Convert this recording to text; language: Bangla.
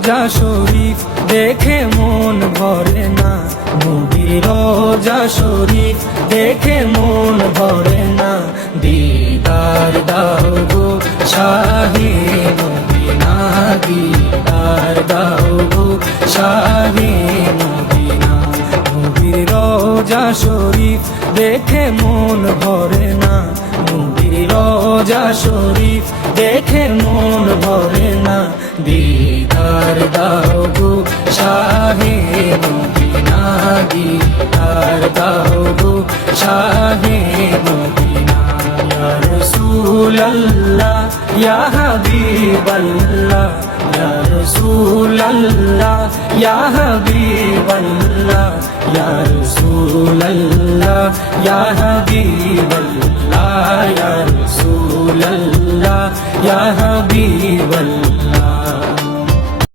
রোজা শরীফ দেখে মন ভরে না, নবীর রোজা শরীফ দেখে মন ভরে না। দিদার দাও গো শাহে মদিনা, দিদার দাও গো শাহে মদিনা। নবীর রোজা শরীফ দেখে মন ভরে না, নবীর রোজা শরীফ দেখে মন ভরে না। দিদার দাও গো শাহে মদিনা, দিদার দাও গো শাহে মদিনা। ইয়া রাসূলুল্লাহ ইয়া হাবিবাল্লাহ, ইয়া রাসূলুল্লাহ ইয়া হাবিবাল্লাহ, ইয়া রাসূলুল্লাহ ইয়া হাবিবাল্লাহ, ইয়া রাসূলুল্লাহ ইয়া হাবিবাল্লাহ।